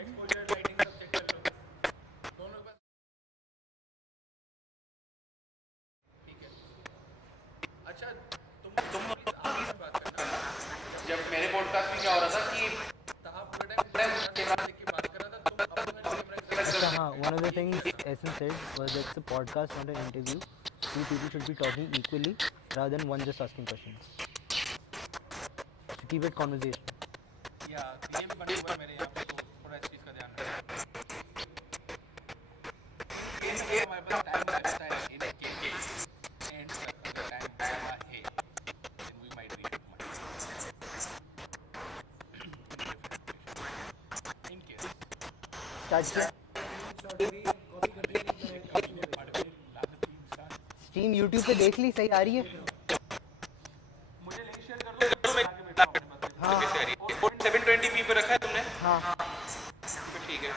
Exposure lighting सब check कर लो दोनों का ठीक है अच्छा तुम आगे से बात करना जब मेरे पॉडकास्ट में क्या हो रहा था कि ताहा पूरे टाइम कैमरा देख के बात कर रहा था तुम अपने कैमरा अच्छा हाँ, one of the things Essen said was that it's a podcast, not an interview. Two people should be talking equally rather than one just asking questions. So keep it conversation. या ये भी बना हुआ है मेरे यहाँ पे तो थोड़ा इस चीज़ का ध्यान रखना इनके हमारे पास टाइम लगता है इन केस एंड तक अगर टाइम हुआ है then we might read it in case Start किया. Stream YouTube पे देख ली, सही आ रही है. मुझे लिंक शेयर कर दो मैं आगे बैठा हूँ अपने पास हाँ. कैसे आ रही है 720p पे रखा है तुमने हाँ. ठीक है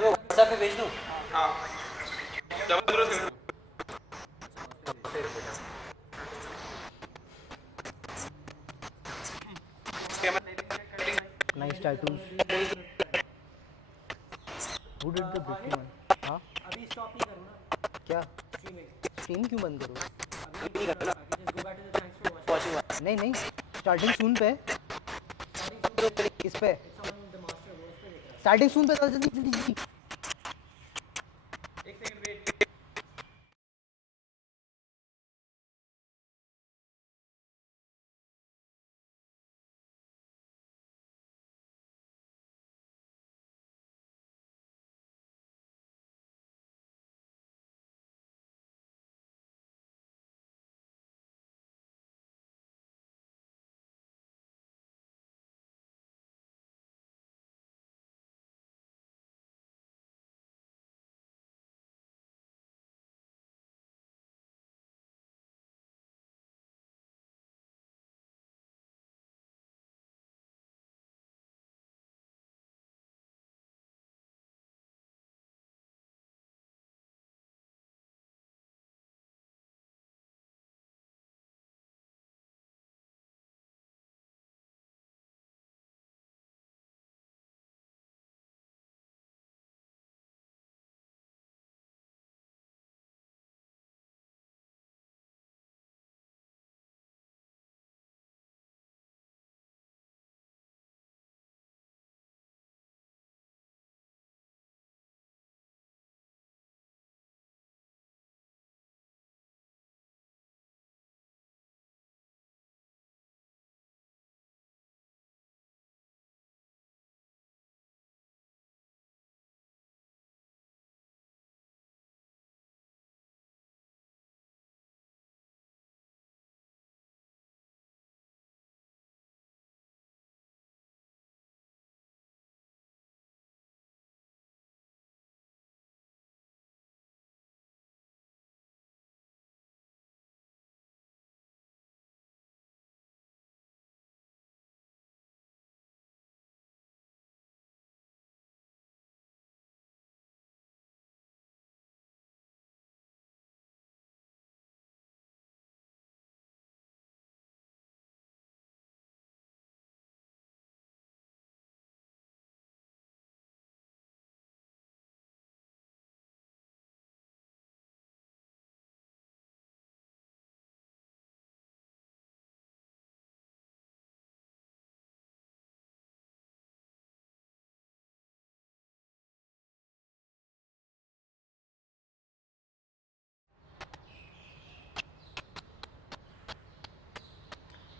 WhatsApp पे भेज दूँ. हाँ double zero seven Nice tattoos. Who did the Britney one? हाँ. अभी स्टॉप नहीं करो ना क्या? स्ट्रीमिंग Stream क्यों बंद करो? अभी नहीं करना just go back to the thanks for watching नहीं नहीं. Starting soon पे. इस पे. इट्स ऑन द मास्टर वो उस पे देख रहा Starting soon पे तो जल्दी जल्दी जल्दी. एक second wait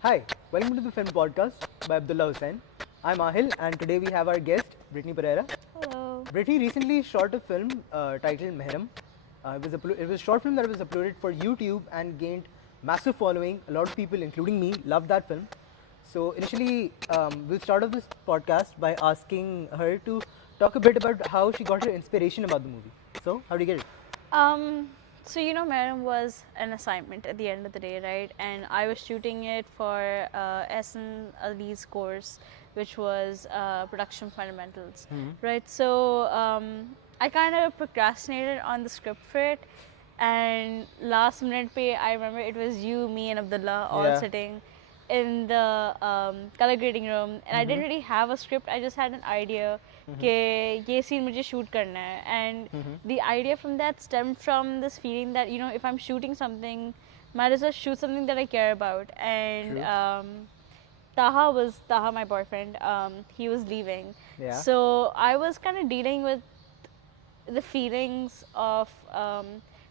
Hi, welcome to the film podcast by Abdullah Hussain. I'm Aahil, and today we have our guest Brittany Pereira. Hello. Brittany recently shot a film titled Mehram. It was a short film that was uploaded for YouTube and gained massive following. A lot of people, including me, loved that film. So initially, we'll start off this podcast by asking her to talk a bit about how she got her inspiration about the movie. So, how do you get it? So Mehram was an assignment at the end of the day, right? And I was shooting it for Essen Ali's course, which was production fundamentals, right? So I kind of procrastinated on the script for it, and last minute pe I remember it was you, me, and Abdullah all Yeah. sitting in the color grading room, and I didn't really have a script. I just had an idea कि ये scene मुझे shoot करना है, and the idea from that stemmed from this feeling that, you know, if I'm shooting something, might as well shoot something that I care about. And Taha, my boyfriend. He was leaving, Yeah. so I was kind of dealing with the feelings of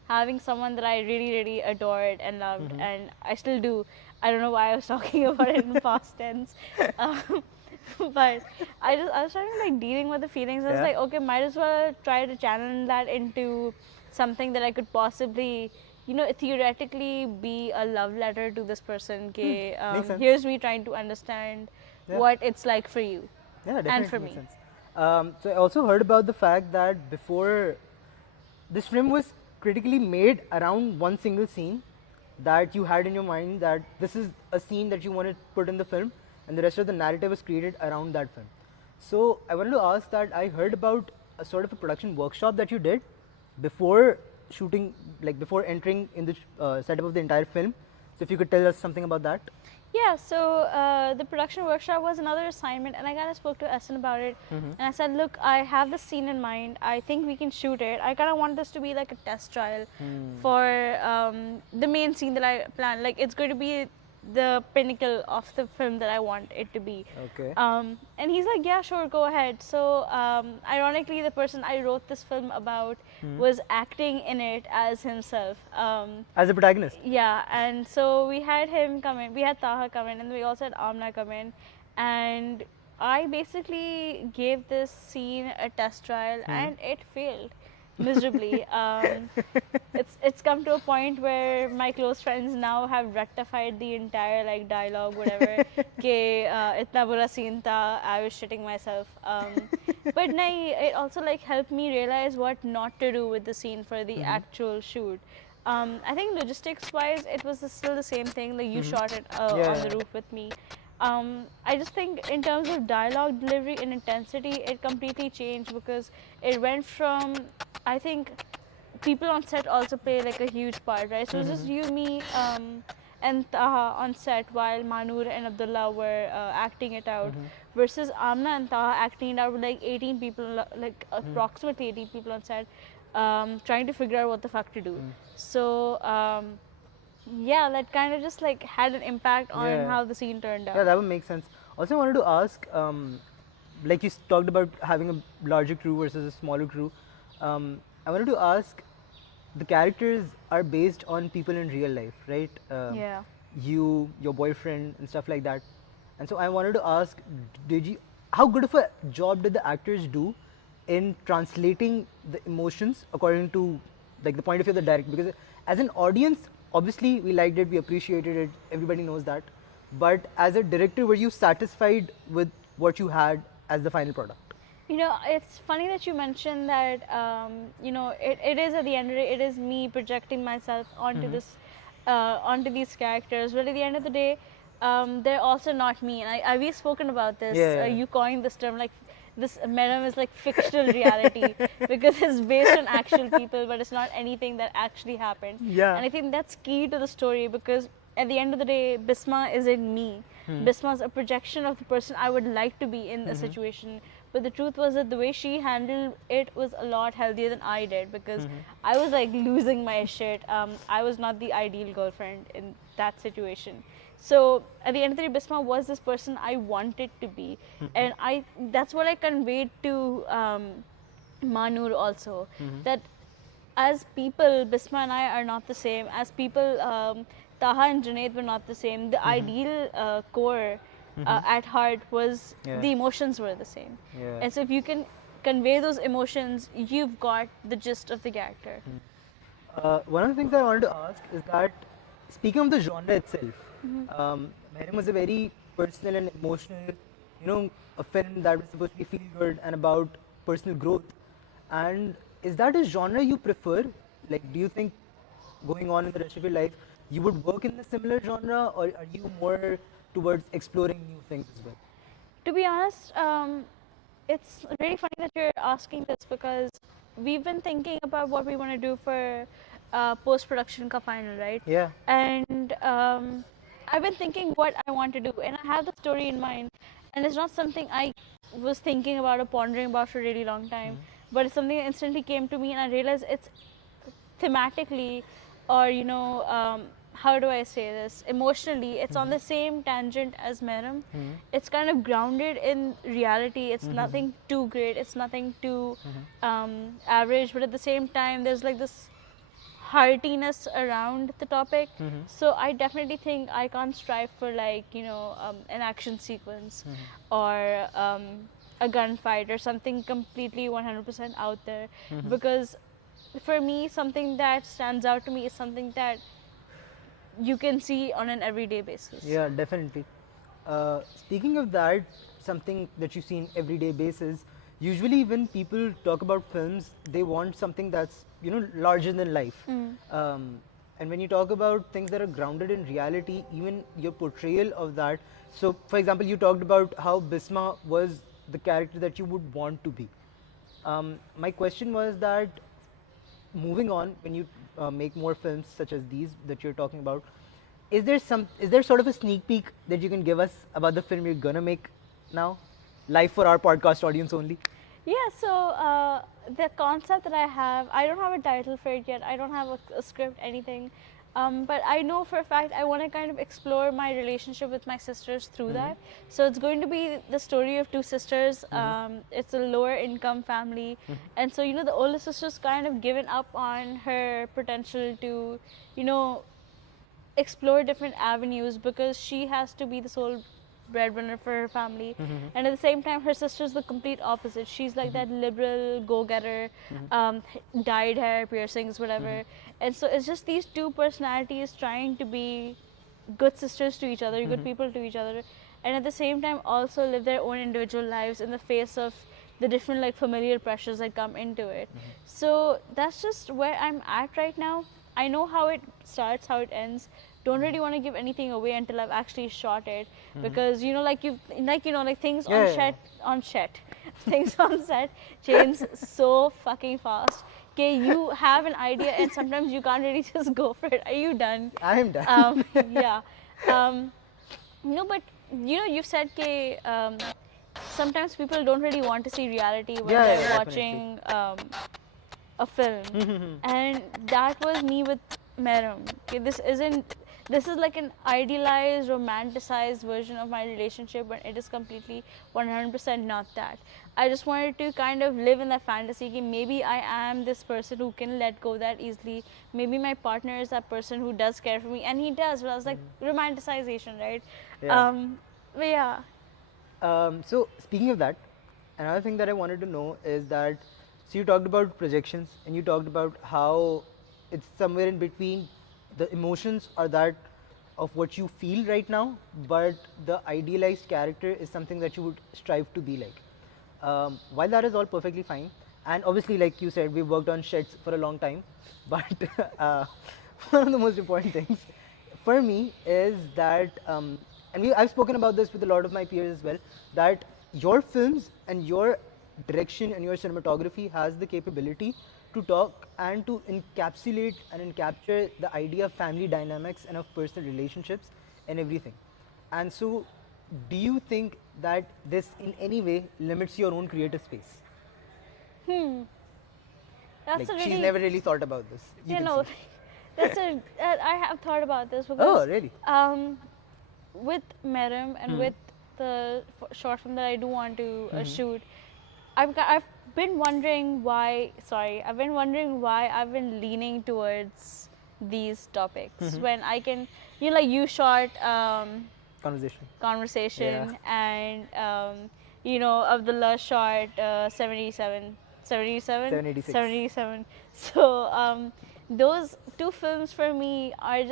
having someone that I really, really adored and loved, and I still do. I don't know why I was talking about it in past tense, but I was trying to like dealing with the feelings. I was Yeah. like, okay, might as well try to channel that into something that I could possibly, you know, theoretically be a love letter to this person. Makes sense. Here's me trying to understand Yeah. what it's like for you. Yeah, definitely And for makes me. sense. So I also heard about the fact that before this film was critically made around one single scene that you had in your mind, that this is a scene that you want to put in the film, and the rest of the narrative was created around that film. So I wanted to ask that I heard about a sort of a production workshop that you did before shooting, like before entering in the setup of the entire film. So if you could tell us something about that. Yeah, so the production workshop was another assignment, and I kind of spoke to Essen about it. And I said, look, I have this scene in mind. I think we can shoot it. I kind of want this to be like a test trial for the main scene that I planned. Like, it's going to be the pinnacle of the film that I want it to be. Okay. And he's like, yeah, sure, go ahead. So ironically, the person I wrote this film about was acting in it as himself. As a protagonist. Yeah, and so we had him come in, we had Taha come in, and we also had Amna come in, and I basically gave this scene a test trial, and it failed miserably. It's come to a point where my close friends now have rectified the entire like dialogue, whatever. कि इतना बुरा scene था, I was shitting myself. But it also like helped me realize what not to do with the scene for the actual shoot. I think logistics-wise, it was still the same thing. Like you shot it on the roof with me. I just think in terms of dialogue delivery and intensity, it completely changed because it went from, I think, people on set also play like a huge part, right? So it was just you, me, and Taha on set while Manur and Abdullah were acting it out, versus Amna and Taha acting it out with like 18 people, like approximately 18 people on set, trying to figure out what the fuck to do. So yeah, that kind of just like had an impact on Yeah. how the scene turned out. Yeah, that would make sense. Also, I wanted to ask, like you talked about having a larger crew versus a smaller crew. I wanted to ask, the characters are based on people in real life, right? Yeah. You, your boyfriend, and stuff like that. And so I wanted to ask, how good of a job did the actors do in translating the emotions according to like the point of view of the director? Because as an audience, obviously we liked it, we appreciated it, everybody knows that. But as a director, were you satisfied with what you had as the final product? You know, it's funny that you mentioned that, you know, it is at the end of the day, it is me projecting myself onto this, onto these characters. But at the end of the day, they're also not me. And we've spoken about this. Yeah. You coined this term, like, this Meram is like fictional reality because it's based on actual people, but it's not anything that actually happened. Yeah. And I think that's key to the story because at the end of the day, Bisma isn't me. Bisma's a projection of the person I would like to be in a situation. But the truth was that the way she handled it was a lot healthier than I did because I was like losing my shit. I was not the ideal girlfriend in that situation. So at the end of the day, Bisma was this person I wanted to be, and that's what I conveyed to Manur also. That as people, Bisma and I are not the same. As people, Taha and Junaid were not the same. The ideal core at heart was the emotions were the same. Yeah. And so if you can convey those emotions, you've got the gist of the character. One of the things I wanted to ask is that, speaking of the genre itself, Mehrem was a very personal and emotional, you know, a film that was supposed to be feel good and about personal growth. And is that a genre you prefer? Like, do you think going on in the rest of your life, you would work in a similar genre, or are you more towards exploring new things as well? To be honest, it's really funny that you're asking this because we've been thinking about what we want to do for post-production ka final, right? Yeah. And I've been thinking what I want to do, and I have the story in mind, and it's not something I was thinking about or pondering about for a really long time, but it's something that instantly came to me, and I realized it's thematically, or how do I say this, emotionally, it's on the same tangent as Meram. It's kind of grounded in reality. It's nothing too great, it's nothing too average, but at the same time there's like this heartiness around the topic. So I definitely think I can't strive for like an action sequence or a gunfight or something completely 100% out there, because for me something that stands out to me is something that you can see on an everyday basis. Yeah, definitely. Speaking of that, something that you see in everyday basis. Usually, when people talk about films, they want something that's larger than life. And when you talk about things that are grounded in reality, even your portrayal of that. So, for example, you talked about how Bisma was the character that you would want to be. My question was that moving on, when you make more films such as these that you're talking about, is there sort of a sneak peek that you can give us about the film you're gonna make now, live for our podcast audience only? Yeah, so the concept that I don't have a title for it yet. I don't have a script, anything. But I know for a fact I want to kind of explore my relationship with my sisters through that. So it's going to be the story of two sisters. It's a lower income family. And so, the older sister's kind of given up on her potential to, explore different avenues because she has to be the sole breadwinner for her family. And at the same time, her sister's the complete opposite. She's like that liberal go-getter, dyed hair, piercings, whatever. And so it's just these two personalities trying to be good sisters to each other, good people to each other, and at the same time also live their own individual lives in the face of the different like familiar pressures that come into it. So that's just where I'm at right now. I know how it starts, how it ends. Don't really want to give anything away until I've actually shot it, because like things on set things on set change so fucking fast. Okay, you have an idea and sometimes you can't really just go for it. Are you done? I am done. Yeah. No, but you've said sometimes people don't really want to see reality when they're definitely. watching a film, and that was me with Meram. Okay, this is like an idealized, romanticized version of my relationship when it is completely 100% not that. I just wanted to kind of live in that fantasy that maybe I am this person who can let go that easily. Maybe my partner is that person who does care for me, and he does. But I was like, romanticization, right? Yeah. But yeah. So speaking of that, another thing that I wanted to know is that, so you talked about projections and you talked about how it's somewhere in between the emotions are that of what you feel right now, but the idealized character is something that you would strive to be like. While that is all perfectly fine, and obviously like you said, we worked on sheds for a long time, but one of the most important things for me is that, I've spoken about this with a lot of my peers as well, that your films and your direction and your cinematography has the capability to talk and to encapsulate and capture the idea of family dynamics and of personal relationships and everything. And so, do you think that this in any way limits your own creative space? That's Like, a really, she's never really thought about this. You can see. that's I have thought about this because Oh, really? with Meram and with the short film that I do want to shoot, I've been wondering why. Sorry, I've been wondering why I've been leaning towards these topics when I can. You shot conversation, and Abdullah shot 77, 786. 77. So those two films for me are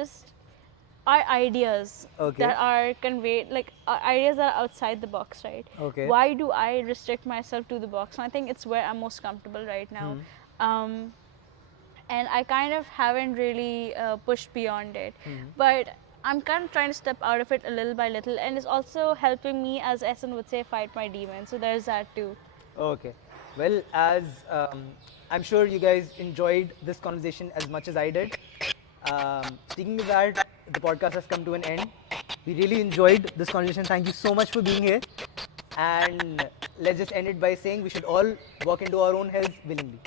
ideas Okay. that are conveyed, like ideas that are outside the box, right? Okay. Why do I restrict myself to the box? And I think it's where I'm most comfortable right now. And I kind of haven't really pushed beyond it. But I'm kind of trying to step out of it a little by little, and it's also helping me, as Essen would say, fight my demons. So there's that too. Okay. Well, as I'm sure you guys enjoyed this conversation as much as I did. Speaking of that, the podcast has come to an end. We really enjoyed this conversation. Thank you so much for being here. And let's just end it by saying we should all walk into our own hells willingly.